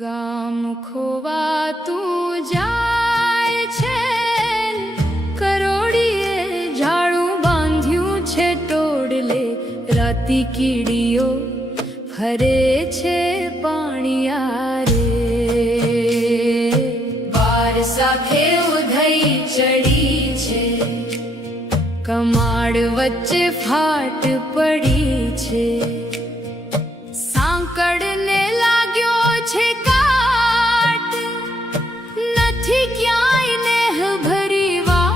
ગામ ખોવાતું જાય છે, કરોડીએ ઝાડું બાંધ્યું છે ટોડલે, રાતી કીડીઓ ફરે છે પાણીયારે, બાર સાથે ઉધઈ ચડી છે, કમાડ વચ્ચે ફાટ પડી છે, સાંકળને લાગ્યો છે કાટ, નથી ક્યાંય નેહ ભરી વાટ,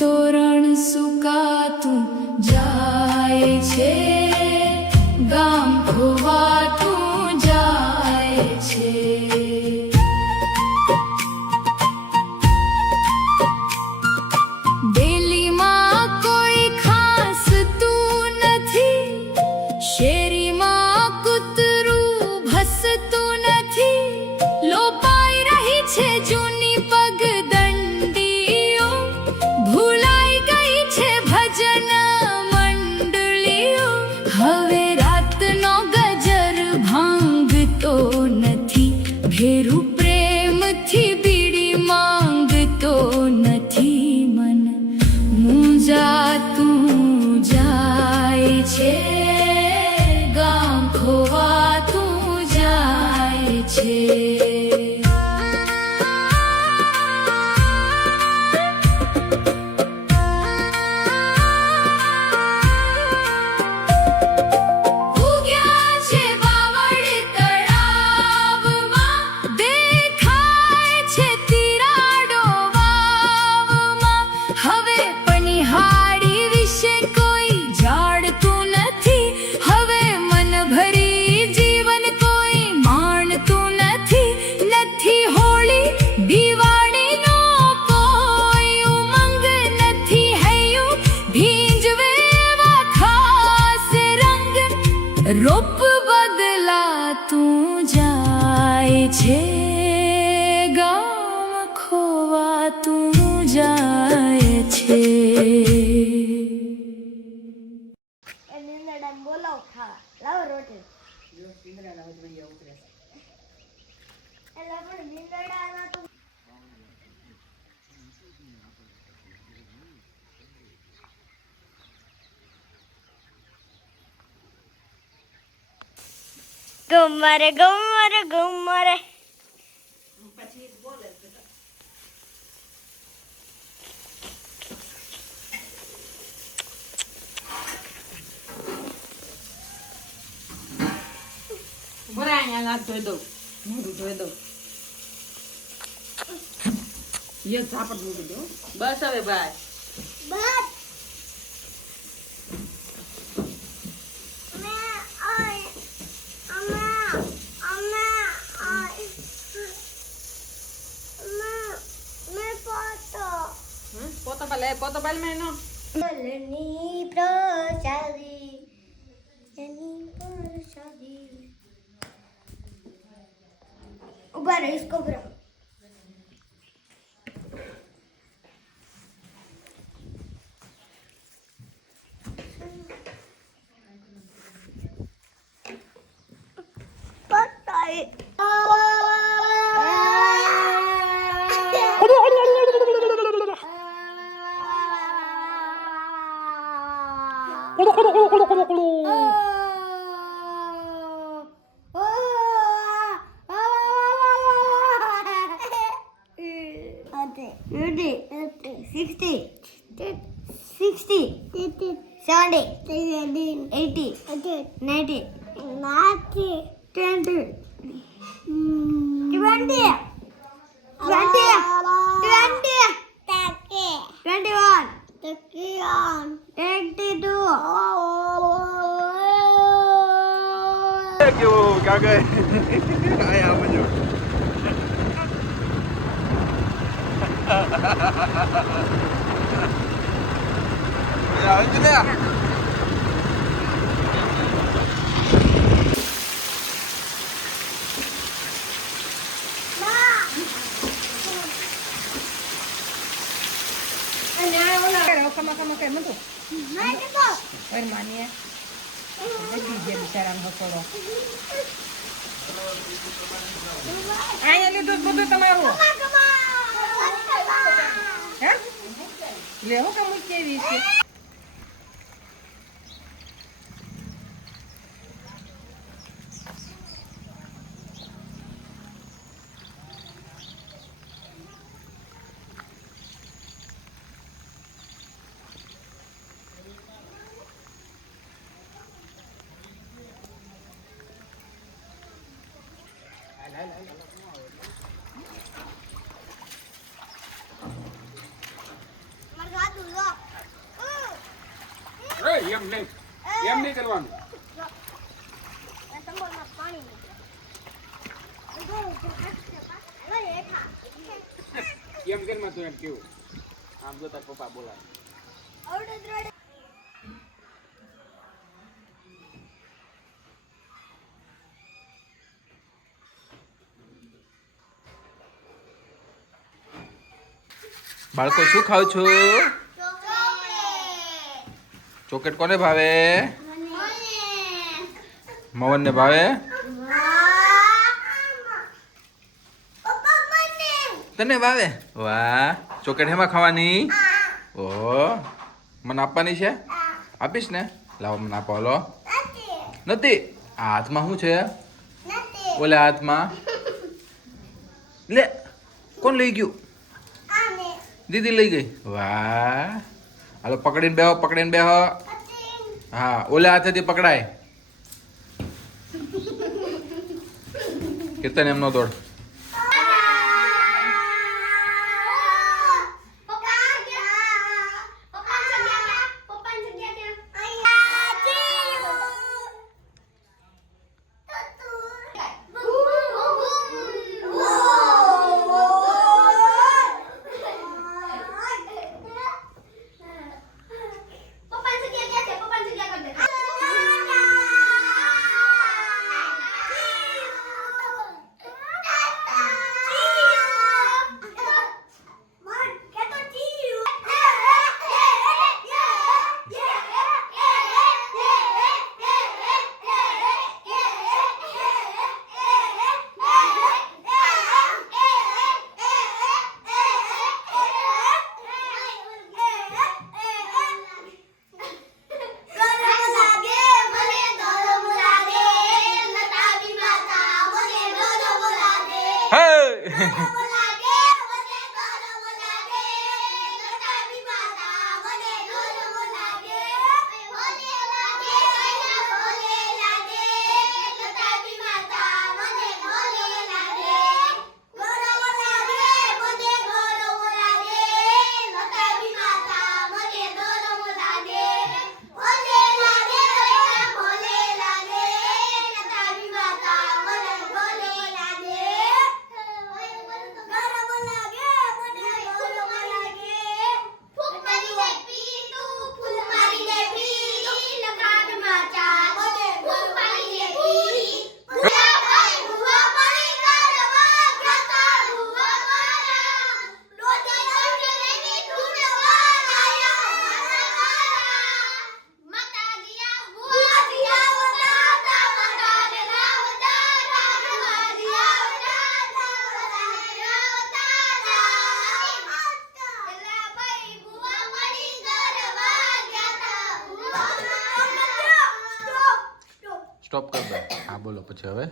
તોરણ સુકાતું જાય છે, ગામ ખોવાતું જાય છે. ઘેરું પ્રેમથી બીડી માંગતો નથી, મન મૂંઝાતું જાય છે, ગામ ખોવાતું જાય છે. રોપ બદલાતું જાય છે, ગામ ખોવાતું જાય છે. બોલાવ ખાવા લાવો રોટી ગુમ્મરે ગુમ્મરે ગુમ્મરે અહીંયા હાથ ધોઈ દઉં, મોઢું ધોઈ દઉં, એ ઝાપટ મૂકી દો બસ. હવે ભાઈ બસ પોતો પાલ મેં નો ની પ્રસાદી એની પ્રસાદી ઉભા રહો इसको भरो पताई Ready, 60, 60, 70, 80, 90, 20, 20, 21, 82. क्यों क्या गए आया मुझे ya ini ya sama kayak mana tuh? Air mani ya. બધી ગયા બિચારાને હસોડો. અહીંયા લીધું જ બધું તમારું. હે લેવો કે મૂકી એવી છે. એમ નહીં કરવાનું. એમ કેમ તું એમ કેવું આમ જોતા પપ્પા બોલાવે. બાળકો શું ખાવ છો? ચોકલેટ કોને ભાવે? મવન ને ભાવે? તને ભાવે? વાહ, ચોકલેટ હેમાં ખાવાની? ઓહો, મને આપવાની છે? આપીશ ને? લાવો મને આપો. હલો નથી. આ હાથમાં શું છે? ઓલા હાથમાં લે. કોણ લઈ ગયું? દીદી લઈ ગઈ. વાહ, હાલો પકડીને બેહો, પકડીને બેહો. હા, ઓલા હાથેથી પકડાય. કીર્તન એમ નો દોડ. સ્ટોપ કર દો. હા બોલો પછી હવે.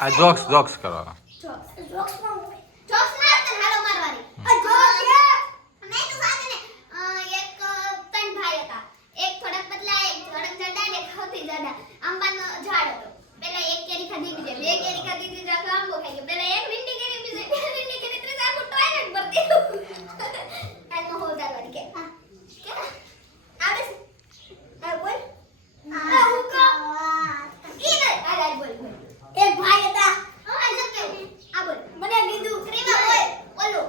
આ જોક્સ કરો. જોક્સ ના તને હાલો મારવાની જોક્સ મેં તો સાથે ને એક ત્રણ ભાઈ હતા. એક થોડાક પતલા, એક થોડાક જાડા ને એક સૌથી જાડા. આંબાનો ઝાડ હતો. પેલા એક કેરી ખાધી, બીજે બે કેરી ખાધી, ત્રીજા આખો આંબો ખાઈ ગયો. પેલા એક મીંડી કેરી, બીજે બે મીંડી કેરી, ત્રીજા આખું ટોયલેટ ભરતી. આનો હો જાળવાની કે આવડે છે? બોલ. હું કો ઈ ને આ બોલ. એક ભાઈ હતા. આ જકે આ બોલ. મને કીધું ક્રીમા બોલ. ઓલો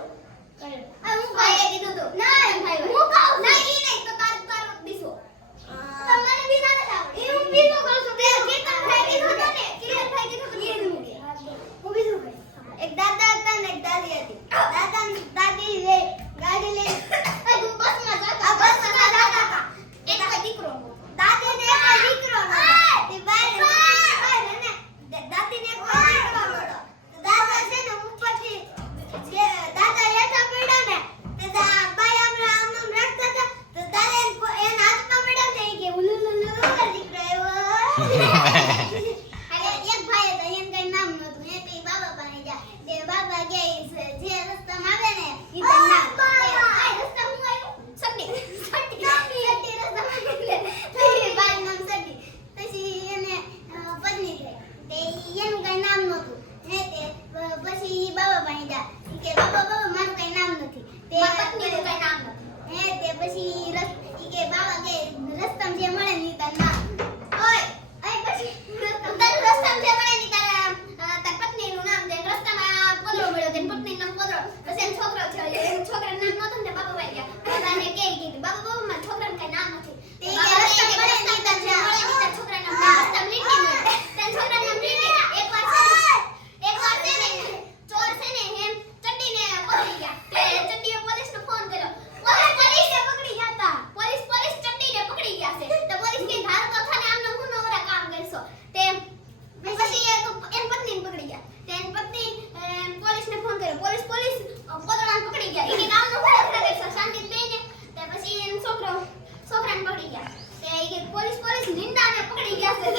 આ હું ભાઈએ કીધું તો ના ભાઈ હું કહું ના ઈ નહીં તો તારો બીસો. તમને બીજા નથી આવડે. ઈ હું બીસો કહું છું. કે કેતન ભાઈ કીધું તો ને કિરણ ભાઈ કીધું તો એ હું કે હું બીસો ભાઈ. એક દાદા હતા ને એક દાદી હતી. દાદા ને દાદી લે ગાડી લઈ તું બસમાં જતા. બસમાં જતા હતા. એક દીકરો દાદી ને એક દીકરો નતો. તે બાર ને દાદી ને એક દીકરો નતો. દાદા છે ને ઉપરથી જે દાદા હેઠા પડ્યા ને તે બાઈ આમ રખતા હતા. તો દાદા એને હાથમાં પડ્યા ને કે ઉલુલુલુ દીકરો આવ્યો. અરે એક ભાઈ હતો એને કઈ નામ નતું. એ કઈ બાબા પાસે જા. તે બાબા કે જે રસ્તામાં આવે ને ઈ તો નામ આ રસ્તા હું આવ્યો સટી રસ્તામાં નીકળે. તો એ બાઈ નામ સટી. પછી એને પત્ની થઈ. તે એનું કઈ નામ નતું. તે પછી બાબા પાસે જા. ઈ કે બાબા મારું કઈ નામ નથી. તે પત્નીનું કઈ નામ નથી. તે પછી ઈ કે બાબા કે રસ્તામાં જે મળે ને ઈ તાર નામ. ઓય પછી રસ્તામાં જે મળે ને ઈ તાર પત્નીનું નામ દે. રસ્તામાં પોદરો મળ્યો. તે પત્નીનું નામ પોદરો. પછી એનો છોકરો થયો. એનો છોકરાનું નામ નતું ને બાબા ભાઈ ગયા. બાબાને કે બાબા મારા છોકરાનું કઈ નામ નથી. તે રસ્તામાં મળે ને ઈ તાર છોકરાનું નામ રસ્તામાં લીટી મળે. તાર છોકરાનું નામ લીટી. એકવાર છે ને ચોર છે ને એમ ચડ્ડીને પકડી ગયા. તે ચડ્ડીએ પોલીસને ફોન કર્યો. પોલીસે પકડી ગયા તા. પોલીસ ચડ્ડીને પકડી ગયા છે. તો પોલીસ કે હાલ તો થાને આમને હું નવરા કામ કરશો. તે પછી એન પત્નીને પકડી ગયા. તે એન પત્ની પોલીસને ફોન કર્યો. પોલીસ પોદળાને પકડી ગયા. ઈને કામનો હું નવરા કરશો શાંતિ બેને. તે પછી એન છોકરાને પકડી ગયા. તે કે પોલીસ નિંદાને પકડી ગયા છે.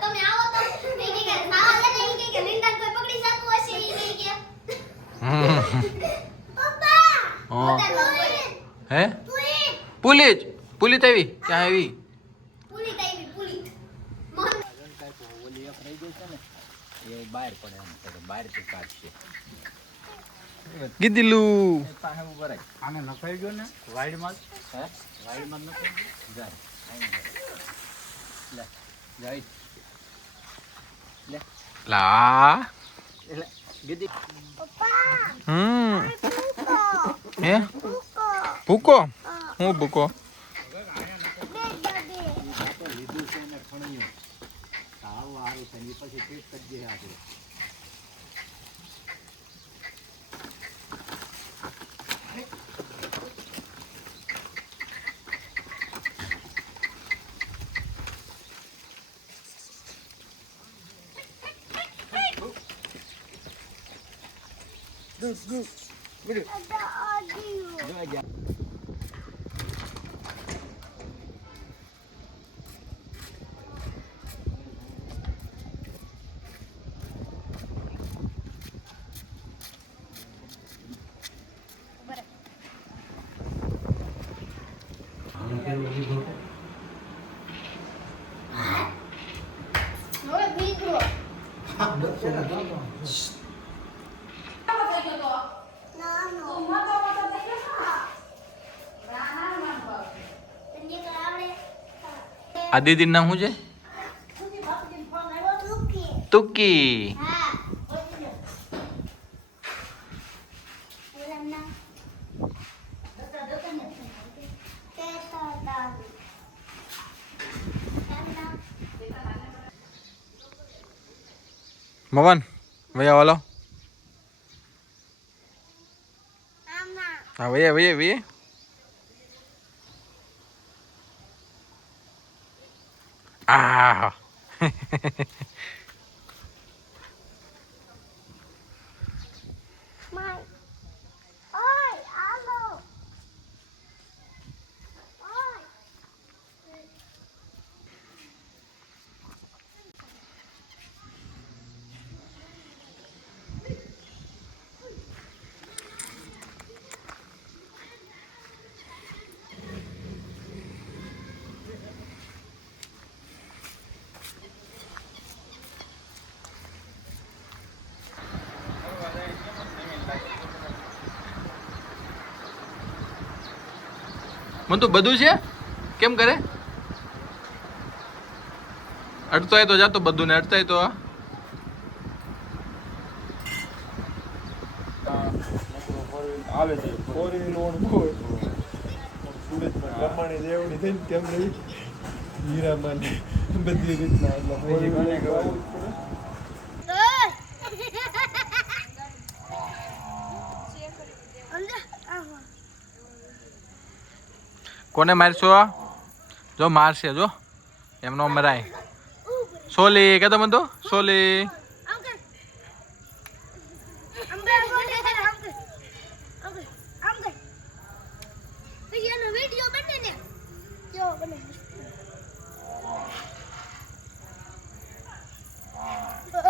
તમે આવો તો એ કે સાવા લે ને કે નિંદાને કોઈ પકડી શકતું હશે ઈ કે પપ્પા હે પુલિત આવી ક્યાં આવી? પુલી મોહન ઓલી એક રહી ગઈ છે ને એ બહાર પડે એમ છે બહારથી કાઢશે ગીધીલું પાસે ઉભા રહે આને નખાઈ ગયો ને વાઈડમાં હે વાઈડમાં નથી જાય લે જાય લે લા એટલે ગીધી હે ભૂકો હું ભૂકો લીધું છે ને ખણ્યું આવું સારું છે એ પછી પેટ કરી દે આપણે હવે દીકરો આ દીદી નામ શું છે? તુકી. હા ઓલા ના મવન ભૈયા વાલો હા ભૈયા આ મને તો બધું છે કેમ કરે અડતાય તો જાતો બધું ને અડતાય તો આવે છે ફોરી લોન કોઈ સુરત પ્રમાણે દેવની થઈને કેમ નહીં હીરામાન બધી રીતના એટલે ફોરી લોન કોને મારશો જો મારશે જો એમનો મરાય સોલી કહેતો મને તો સોલી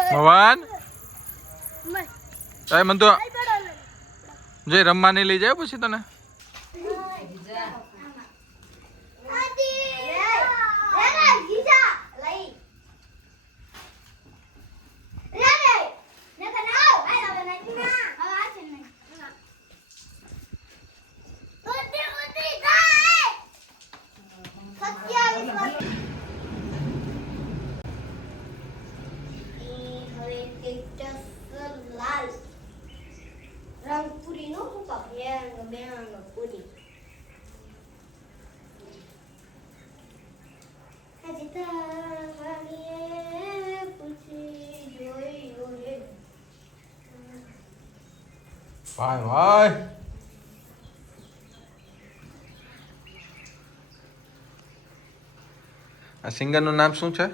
ભગવાન મને તો જે રમવા નહીં લઈ જાય પછી તને રંગપુરી નો કુકા બેંગ પૂરી હજી તારીએ પૂછી જોયો રે ભાઈ ભાઈ આ સિંગર નું નામ શું છે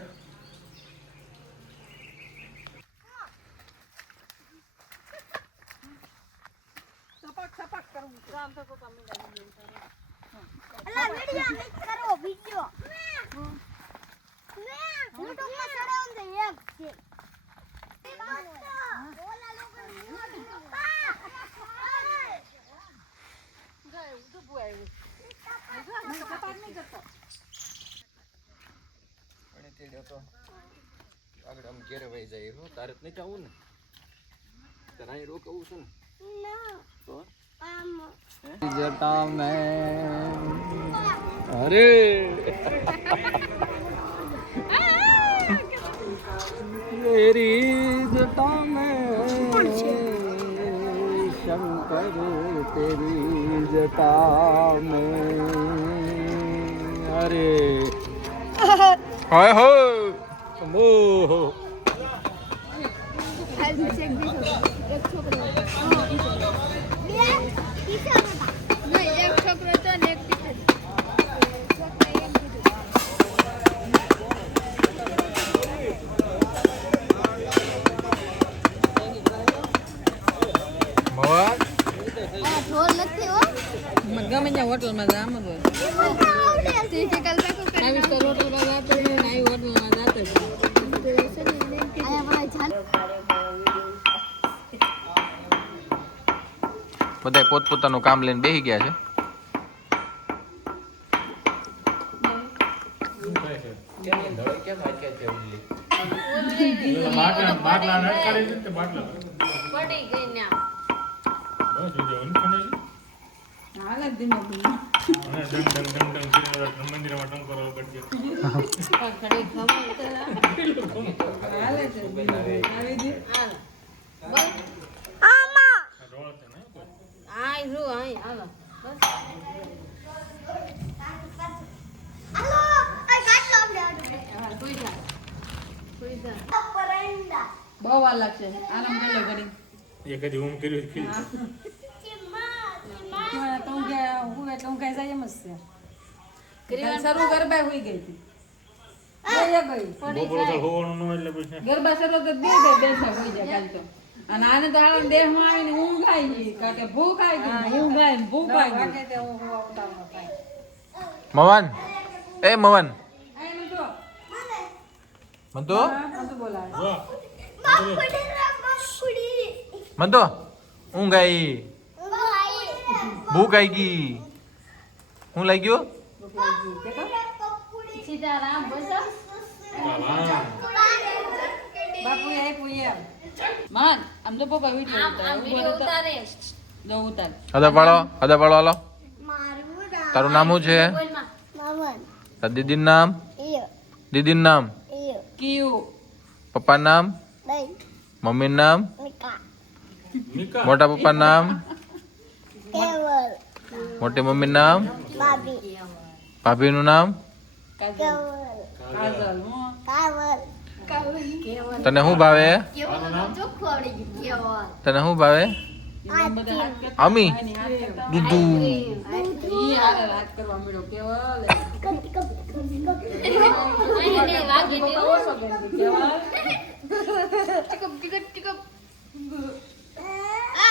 અલા વિડિયો નહીં કરો વિડિયો YouTube માં ચડાવ દે એક છે ઓલા લોકો આગળ આમ ઘેરે વહી જાય હો તારે નહીં જવું ને તારે અહીં રોકવું છે ને ના તો આમ જટા મેં અરે तेरी जटा में शंकर तेरी जटा में अरे હાય હો मोह મોહન ગમે ત્યાં હોટલમાં જામ જ હોય આવી તો હોટલમાં જાતો હોય ને આવી હોટલમાં જાતો જ બધા પોતપોતાનું કામ લઈને બેસી ગયા છે બાટલા નટકારી છે તે બાટલા પડી ગઈ ને બસ વિડિયો ઉનકને હાલે ધીમે ધીમે અને ડંગ ડંગ ડંગ ડંગ કરીને મંદિરમાં ટંકોરો કરજે ઘડી ખબર હાલે છે આવી દે રોળતે ને કોઈ આય રૂ આય હાલો બસ હાલો આ કાટલો આપણે હા સુઈ જા પરંડા બહુ વાર લાગશે આરામ કરી લે ઘડી એ કદી ઊંઘ કર્યું કે ટૂંકાઈ જાય એમ જ છે શરૂ ગરબા હોઈ ગઈ હતી બપોર તો હોવાનું ન એટલે પછી ગરબા શરૂ તો બે બેઠા હોઈ જાય કાલ તો અને આને તો હાલ દેહમાં આવીને ઊંઘ આવી ગઈ કાકે ભૂખ આવી ગઈ ઊંઘ આવી ભૂખ આવી ગઈ મવન એ મવન મન તો બોલાવે જો બાપડી મન તો ઊંઘ આવી ભાઈ ભૂખ આવી ગઈ હું લઈ ગયો સીતારામ બોલો બાપુ આપ્યું એમ માન આમ તો પપ્પા વિડિયો આમ વિડિયો ઉતારે જો ઉતાર હદા પાડો હાલો મારું તારું નામ શું છે બોલમાં મામન તાર દીદીનું નામ ઈયો દીદીનું નામ ઈયો ક્યુ પપ્પાનું નામ દઈ મમ્મીનું નામ મિકા મોટા પપ્પાનું નામ કેવલ મોટી મમ્મીનું નામ બાબી ભાભીનું નામ કેવલ કાજલ હું કાવલ તને શું ભાવે કેવલ ચોખ્ખું આવડી ગયું કેવલ તને શું ભાવે ઈ બધા હાથ કરતા અમી ભાઈની હાથ કરતા દૂધુ ઈ હારે હાથ કરવા મળ્યો કેવલ વાગે ઓછો કરી દીધો, કેવલ ટીકપ ટીકપ ટીકપ